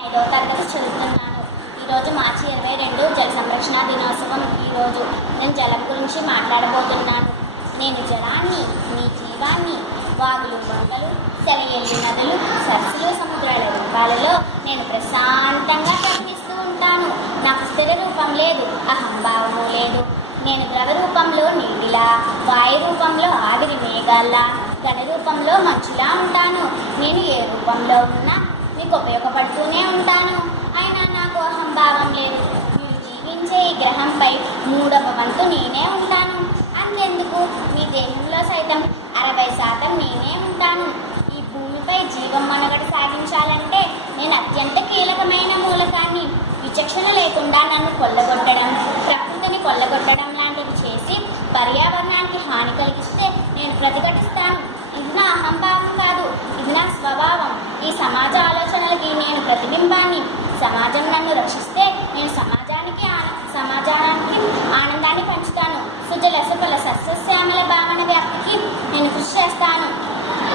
5వ తరగతి చదువుతున్నాను. ఈరోజు మార్చి 22 జల సంరక్షణ దినోత్సవం. ఈరోజు నేను జలం గురించి మాట్లాడబోతున్నాను. నేను జలాన్ని, మీ జీవాన్ని, వాగులు, వంకలు, సెలయేళ్ళు, నదులు, సరస్సులు, సముద్రాల రూపాలలో నేను ప్రశాంతంగా ప్రవహిస్తూ ఉంటాను. నాకు స్థిర రూపం లేదు, అహంభావము లేదు. నేను ద్రవ రూపంలో నీటిలా, వాయు రూపంలో ఆవిరి మేఘాల్లా, ఘన రూపంలో మంచులా ఉంటాను. నేను ఏ రూపంలో ఉన్నా మీకు ఉపయోగపడుతూనే ఉంటాను. అయినా నాకు అహంభావం లేదు. మీరు జీవించే ఈ గ్రహంపై 3వ వంతు నేనే ఉంటాను. అంతెందుకు, మీ దేహంలో సైతం 60% నేనే ఉంటాను. ఈ భూమిపై జీవం మనుగడ సాగించాలంటే నేను అత్యంత కీలకమైన మూలకాన్ని. విచక్షణ లేకుండా నన్ను కొల్లగొట్టడం, ప్రకృతిని కొల్లగొట్టడం లాంటివి చేసి పర్యావరణానికి హాని కలిగిస్తే నేను ప్రతిఘటిస్తాను. ఇది నా అహంభావం కాదు, ఇది నా స్వభావం. ఈ సమాజ ఆలోచనలకి నేను ప్రతిబింబాన్ని. సమాజం నన్ను రక్షిస్తే నేను సమాజానికి ఆనందాన్ని పంచుతాను. సుజల సుఫల సస్యశ్యామల భావన వ్యాప్తికి నేను కృషి చేస్తాను.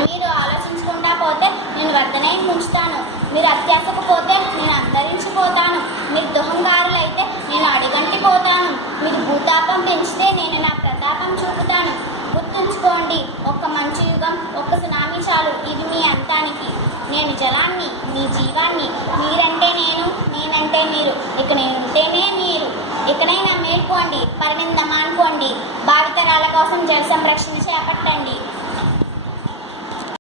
మీరు ఆలోచించకుండా పోతే నేను వర్ధనే ఉంచుతాను. మీరు అత్యాశకు పోతే నేను అంతరించిపోతాను. మీరు దుహంగారులైతే నేను అడిగంటిపోతాను. మీరు భూతాపం పెంచితే నేను నా ప్రతాపం చూపుతాను. గుర్తుంచుకోండి, ఒక్క మంచు యుగం, ఒక్క సునామీ చాలు ఇది మీ అంతానికి. నేను జలాన్ని, మీ జీవాన్ని. మీరంటే నేను, నేనంటే మీరు. ఇక నేనుంటేనే మీరు. ఇకనైనా మేల్కోండి, పరిణిందం అనుకోండి. భావితరాల కోసం జల సంరక్షణ చేపట్టండి.